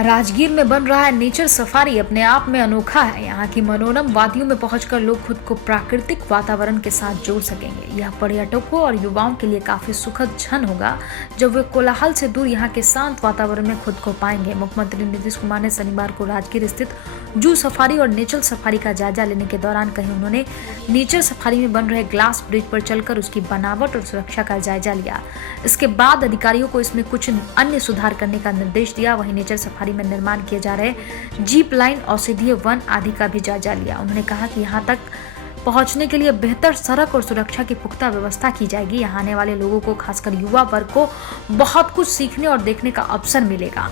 राजगीर में बन रहा है नेचर सफारी अपने आप में अनोखा है। यहाँ की मनोरम वादियों में पहुंचकर लोग खुद को प्राकृतिक वातावरण के साथ जोड़ सकेंगे। यह पर्यटकों और युवाओं के लिए काफी सुखद क्षण होगा जब वे कोलाहल से दूर यहाँ के शांत वातावरण में खुद को पाएंगे। मुख्यमंत्री नीतीश कुमार ने शनिवार को राजगीर स्थित जू सफारी और नेचर सफारी का जायजा लेने के दौरान कहीं उन्होंने नेचर सफारी में बन रहे ग्लास ब्रिज पर चलकर उसकी बनावट और सुरक्षा का जायजा लिया। इसके बाद अधिकारियों को इसमें कुछ अन्य सुधार करने का निर्देश दिया। वहीं नेचर सफारी में निर्माण किए जा रहे जीप लाइन, औषधीय वन आदि का भी जायजा लिया। उन्होंने कहा कि यहाँ तक पहुंचने के लिए बेहतर सड़क और सुरक्षा की पुख्ता व्यवस्था की जाएगी। यहाँ आने वाले लोगों को, खासकर युवा वर्ग को, बहुत कुछ सीखने और देखने का अवसर मिलेगा।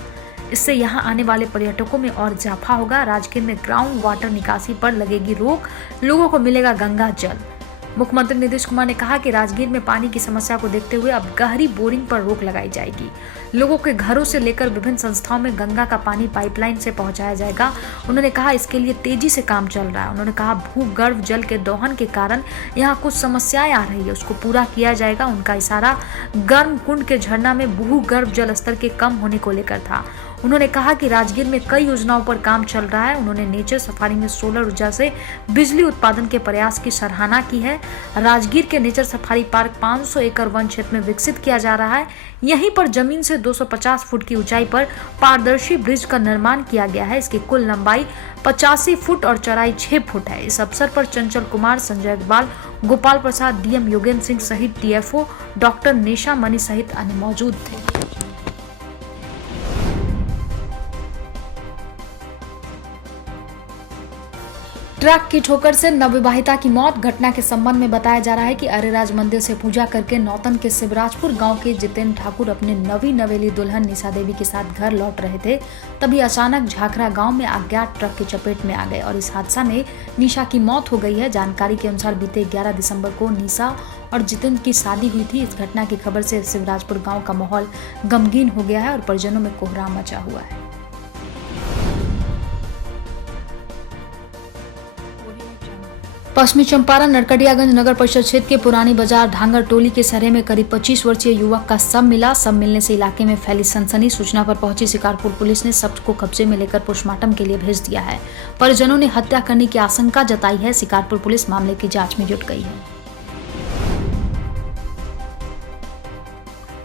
इससे यहाँ आने वाले पर्यटकों में और इजाफा होगा। राजगीर में ग्राउंड वाटर निकासी पर लगेगी रोक, लोगों को मिलेगा गंगा जल। मुख्यमंत्री नीतीश कुमार ने कहा कि राजगीर में पानी की समस्या को देखते हुए अब गहरी बोरिंग पर रोक लगाई जाएगी। लोगों के घरों से लेकर विभिन्न संस्थाओं में गंगा का पानी पाइपलाइन से पहुंचाया जाएगा। उन्होंने कहा इसके लिए तेजी से काम चल रहा है। उन्होंने कहा भूगर्भ जल के दोहन के कारण यहाँ कुछ समस्याएं आ रही है, उसको पूरा किया जाएगा। उनका इशारा गर्म कुंड के झरना में भूगर्भ जल स्तर के कम होने को लेकर था। उन्होंने कहा कि राजगीर में कई योजनाओं पर काम चल रहा है। उन्होंने नेचर सफारी में सोलर ऊर्जा से बिजली उत्पादन के प्रयास की सराहना की है। राजगीर के नेचर सफारी पार्क 500 एकड़ वन क्षेत्र में विकसित किया जा रहा है। यहीं पर जमीन से 250 फुट की ऊंचाई पर पारदर्शी ब्रिज का निर्माण किया गया है। इसकी कुल लंबाई 85 फुट और चौड़ाई 6 फुट है। इस अवसर पर चंचल कुमार, संजय इकबाल, गोपाल प्रसाद, डीएम योगेंद्र सिंह सहित डीएफओ डॉक्टर नेशा मनी सहित अन्य मौजूद थे। ट्रक की ठोकर से नवविवाहिता की मौत। घटना के संबंध में बताया जा रहा है कि अरेराज मंदिर से पूजा करके नौतन के शिवराजपुर गांव के जितेंद्र ठाकुर अपने नवी नवेली दुल्हन निशा देवी के साथ घर लौट रहे थे। तभी अचानक झाखरा गांव में अज्ञात ट्रक की चपेट में आ गए और इस हादसा में निशा की मौत हो गई है। जानकारी के अनुसार बीते 11 दिसंबर को निशा और जितेंद्र की शादी हुई थी। इस घटना की खबर से शिवराजपुर गाँव का माहौल गमगीन हो गया है और परिजनों में कोहराम मचा हुआ है। पश्चिमी चंपारण नरकटियागंज नगर परिषद क्षेत्र के पुरानी बाजार ढांगर टोली के सहरे में करीब 25 वर्षीय युवक का शव मिला। शव मिलने से इलाके में फैली सनसनी। सूचना पर पहुंची शिकारपुर पुलिस ने शव को कब्जे में लेकर पोस्टमार्टम के लिए भेज दिया है। परिजनों ने हत्या करने की आशंका जताई है। शिकारपुर पुलिस मामले की जाँच में जुट गई है।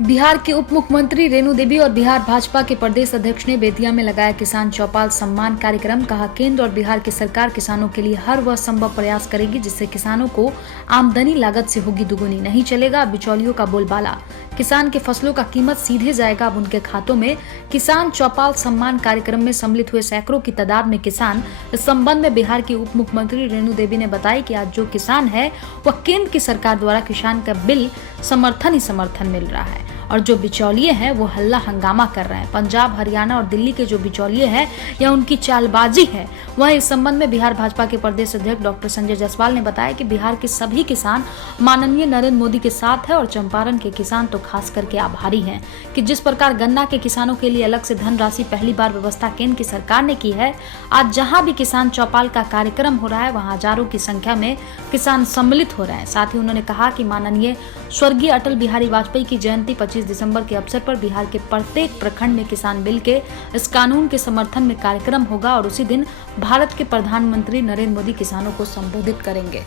बिहार के उप मुख्यमंत्री रेणु देवी और बिहार भाजपा के प्रदेश अध्यक्ष ने बेतिया में लगाया किसान चौपाल सम्मान कार्यक्रम। कहा केंद्र और बिहार की सरकार किसानों के लिए हर वह संभव प्रयास करेगी जिससे किसानों को आमदनी लागत से होगी दुगुनी। नहीं चलेगा बिचौलियों का बोलबाला। किसान के फसलों का कीमत सीधे जाएगा अब उनके खातों में। किसान चौपाल सम्मान कार्यक्रम में सम्मिलित हुए सैकड़ों की तादाद में किसान। इस संबंध में बिहार की उप मुख्यमंत्री रेणु देवी ने बताया कि आज जो किसान है वह केंद्र की सरकार द्वारा किसान का बिल समर्थन ही समर्थन मिल रहा है और जो बिचौलिए हैं वो हल्ला हंगामा कर रहे हैं। पंजाब, हरियाणा और दिल्ली के जो बिचौलिए हैं या उनकी चालबाजी है। वह इस संबंध में बिहार भाजपा के प्रदेश अध्यक्ष डॉक्टर संजय जायसवाल ने बताया कि बिहार के सभी किसान माननीय नरेंद्र मोदी के साथ है और चंपारण के किसान तो खास करके आभारी हैं कि जिस प्रकार गन्ना के किसानों के लिए अलग से धनराशि पहली बार व्यवस्था केंद्र की सरकार ने की है। आज जहाँ भी किसान चौपाल का कार्यक्रम हो रहा है वहाँ हजारों की संख्या में किसान सम्मिलित हो रहे हैं। साथ ही उन्होंने कहा कि माननीय स्वर्गीय अटल बिहारी वाजपेयी की जयंती 25 दिसंबर के अवसर पर बिहार के प्रत्येक प्रखंड में किसान बिल के इस कानून के समर्थन में कार्यक्रम होगा और उसी दिन भारत के प्रधानमंत्री नरेंद्र मोदी किसानों को संबोधित करेंगे।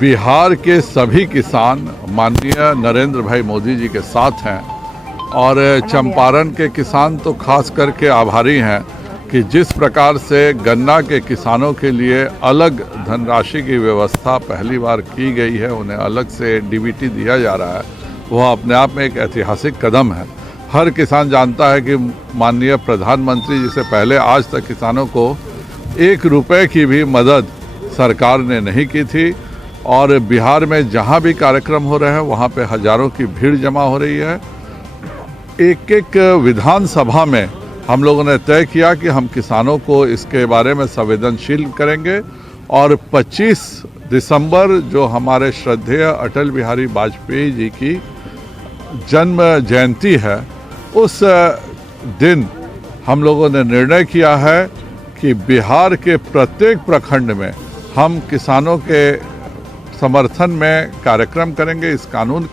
बिहार के सभी किसान माननीय नरेंद्र भाई मोदी जी के साथ हैं और चंपारण के किसान तो खास करके आभारी हैं कि जिस प्रकार से गन्ना के किसानों के लिए अलग धनराशि की व्यवस्था पहली बार की गई है, उन्हें अलग से डीबीटी दिया जा रहा है, वह अपने आप में एक ऐतिहासिक कदम है। हर किसान जानता है कि माननीय प्रधानमंत्री जी से पहले आज तक किसानों को 1 रुपए की भी मदद सरकार ने नहीं की थी और बिहार में जहां भी कार्यक्रम हो रहे हैं वहां पे हजारों की भीड़ जमा हो रही है। एक विधानसभा में हम लोगों ने तय किया कि हम किसानों को इसके बारे में संवेदनशील करेंगे और 25 दिसंबर जो हमारे श्रद्धेय अटल बिहारी वाजपेयी जी की जन्म जयंती है, उस दिन हम लोगों ने निर्णय किया है कि बिहार के प्रत्येक प्रखंड में हम किसानों के समर्थन में कार्यक्रम करेंगे। इस कानून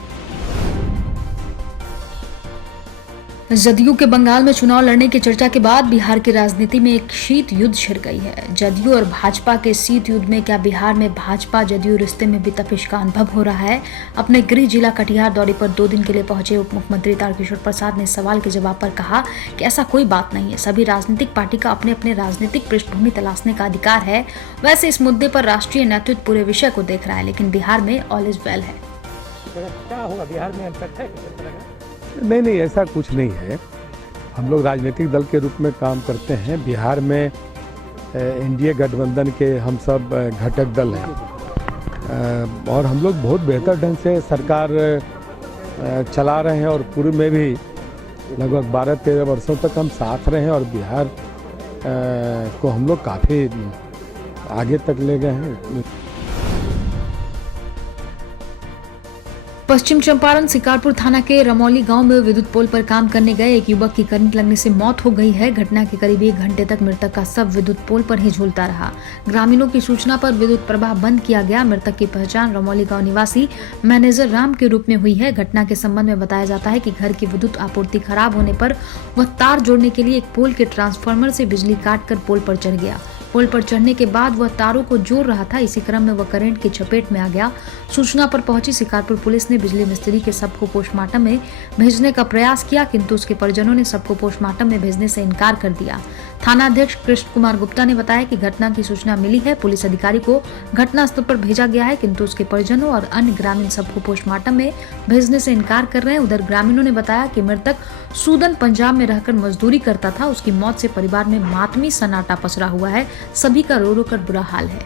जदयू के बंगाल में चुनाव लड़ने की चर्चा के बाद बिहार की राजनीति में एक शीत युद्ध छिड़ गई है। जदयू और भाजपा के शीत युद्ध में क्या बिहार में भाजपा जदयू रिश्ते में भी तपिश का अनुभव हो रहा है? अपने गृह जिला कटिहार दौरे पर 2 दिन के लिए पहुंचे उप मुख्यमंत्री तारकिशोर प्रसाद ने सवाल के जवाब पर कहा कि ऐसा कोई बात नहीं है, सभी राजनीतिक पार्टी का अपने अपने राजनीतिक पृष्ठभूमि तलाशने का अधिकार है। वैसे इस मुद्दे पर राष्ट्रीय नेतृत्व पूरे विषय को देख रहा है, लेकिन बिहार में ऑल इज वेल है। क्या होगा बिहार में इम्पैक्ट है? नहीं, ऐसा कुछ नहीं है। हम लोग राजनीतिक दल के रूप में काम करते हैं। बिहार में एनडीए गठबंधन के हम सब घटक दल हैं और हम लोग बहुत बेहतर ढंग से सरकार चला रहे हैं और पूर्व में भी लगभग 12-13 वर्षों तक हम साथ रहे हैं और बिहार को हम लोग काफ़ी आगे तक ले गए हैं। पश्चिम चंपारण शिकारपुर थाना के रमौली गांव में विद्युत पोल पर काम करने गए एक युवक की करंट लगने से मौत हो गई है। घटना के करीब 1 घंटे तक मृतक का शव विद्युत पोल पर ही झूलता रहा। ग्रामीणों की सूचना पर विद्युत प्रवाह बंद किया गया। मृतक की पहचान रमौली गांव निवासी मैनेजर राम के रूप में हुई है। घटना के संबंध में बताया जाता है कि घर की विद्युत आपूर्ति खराब होने पर वह तार जोड़ने के लिए एक पोल के ट्रांसफार्मर से बिजली काटकर पोल पर चढ़ गया। पोल पर चढ़ने के बाद वह तारों को जोड़ रहा था। इसी क्रम में वह करंट की चपेट में आ गया। सूचना पर पहुंची शिकारपुर पुलिस ने बिजली मिस्त्री के शव को पोस्टमार्टम में भेजने का प्रयास किया, किंतु उसके परिजनों ने शव को पोस्टमार्टम में भेजने से इनकार कर दिया। थाना अध्यक्ष कृष्ण कुमार गुप्ता ने बताया कि घटना की सूचना मिली है, पुलिस अधिकारी को घटनास्थल पर भेजा गया है, किंतु उसके परिजनों और अन्य ग्रामीण शव को पोस्टमार्टम में भेजने से इनकार कर रहे हैं। उधर ग्रामीणों ने बताया कि मृतक सूदन पंजाब में रहकर मजदूरी करता था। उसकी मौत से परिवार में मातमी सन्नाटा पसरा हुआ है। सभी का रो रो कर बुरा हाल है।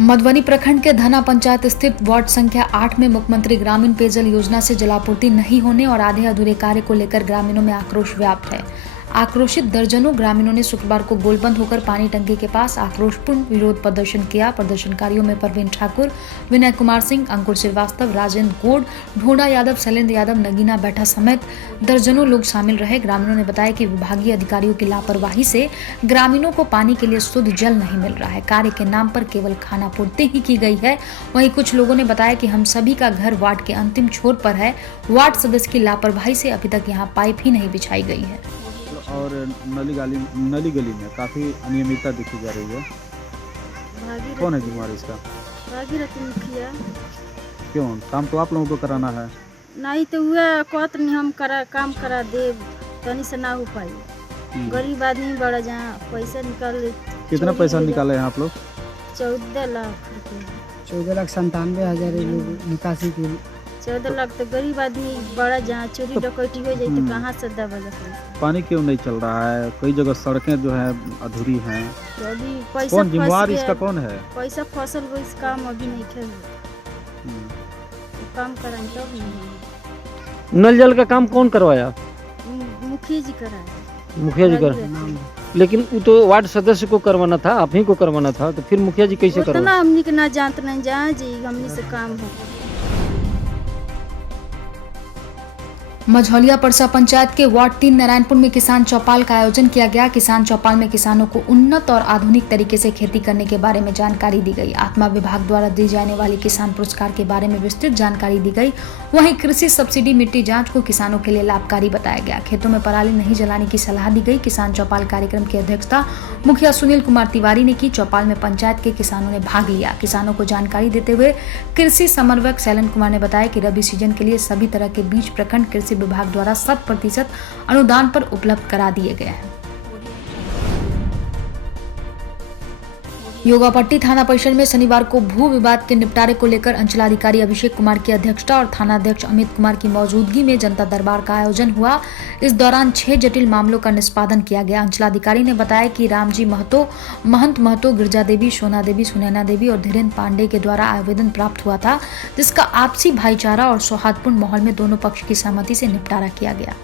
मधुबनी प्रखंड के धना पंचायत स्थित वार्ड संख्या 8 में मुख्यमंत्री ग्रामीण पेयजल योजना से जलापूर्ति नहीं होने और आधे अधूरे कार्य को लेकर ग्रामीणों में आक्रोश व्याप्त है। आक्रोशित दर्जनों ग्रामीणों ने शुक्रवार को गोलबंद होकर पानी टंकी के पास आक्रोशपूर्ण विरोध प्रदर्शन किया। प्रदर्शनकारियों में परवीन ठाकुर, विनय कुमार सिंह, अंकुर श्रीवास्तव, राजेंद्र गोड, ढोंडा यादव, शैलेंद्र यादव, नगीना बैठा समेत दर्जनों लोग शामिल रहे। ग्रामीणों ने बताया कि विभागीय अधिकारियों की लापरवाही से ग्रामीणों को पानी के लिए शुद्ध जल नहीं मिल रहा है। कार्य के नाम पर केवल खानापूर्ति ही की गई है। वहीं कुछ लोगों ने बताया कि हम सभी का घर वार्ड के अंतिम छोर पर है। वार्ड सदस्य की लापरवाही से अभी तक यहाँ पाइप ही नहीं बिछाई गई है और नली गली में काफ़ी अनियमितता देखी जा रही है। कौन है जिम्मेवार इसका? भागीरथी मुखिया। क्यों? काम तो आप लोगों को कराना है। नहीं तो हुआ कहत नहीं हम काम करा दे, तनी से ना हो पाई। गरीब आदमी बड़ा जहाँ पैसा निकाल। कितना पैसा निकाले हैं आप लोग? 14 लाख रुपये। 14,97,000 निकासी की। 14 लाख तो गरीब आदमी बड़ा जहाँ चोरी डकैती हो जाए तो कहाँ से दबा जाए? पानी क्यों नहीं चल रहा है? कई जगह सड़कें जो है अधूरी हैं। तो अभी पैसा कौन जिम्मेवार इसका कौन है? पैसा फसल वो इस काम अभी नहीं खेल काम कराएं तब नहीं। नल जल का काम कौन करवाया? मुखिया जी कराया। मुखिया जी कर, लेकिन वो तो वार्ड सदस्य को करवाना था, आप ही को करवाना था, तो फिर मुखिया जी कैसे करवाना? उतना हमनी के ना जानते नहीं, जहाँ जी हमनी से काम हो। मझौलिया परसा पंचायत के वार्ड 3 नारायणपुर में किसान चौपाल का आयोजन किया गया। किसान चौपाल में किसानों को उन्नत और आधुनिक तरीके से खेती करने के बारे में जानकारी दी गई। आत्मा विभाग द्वारा दी जाने वाली किसान पुरस्कार के बारे में विस्तृत जानकारी दी गई। वहीं कृषि सब्सिडी मिट्टी जांच को किसानों के लिए लाभकारी बताया गया। खेतों में पराली नहीं जलाने की सलाह दी गई। किसान चौपाल कार्यक्रम की अध्यक्षता मुखिया सुनील कुमार तिवारी ने की। चौपाल में पंचायत के किसानों ने भाग लिया। किसानों को जानकारी देते हुए कृषि समन्वयक शैलेंद्र कुमार ने बताया कि रबी सीजन के लिए सभी तरह के बीज प्रखंड कृषि विभाग द्वारा 100% अनुदान पर उपलब्ध करा दिए गए हैं। योगापट्टी थाना परिसर में शनिवार को भू विवाद के निपटारे को लेकर अंचलाधिकारी अभिषेक कुमार की अध्यक्षता और थाना अध्यक्ष अमित कुमार की मौजूदगी में जनता दरबार का आयोजन हुआ। इस दौरान 6 जटिल मामलों का निष्पादन किया गया। अंचलाधिकारी ने बताया कि रामजी महतो, महंत महतो, गिरजा देवी, सोना देवी, सुनैना देवी और धीरेन्द्र पांडे के द्वारा आवेदन प्राप्त हुआ था, जिसका आपसी भाईचारा और सौहार्दपूर्ण माहौल में दोनों पक्ष की सहमति से निपटारा किया गया।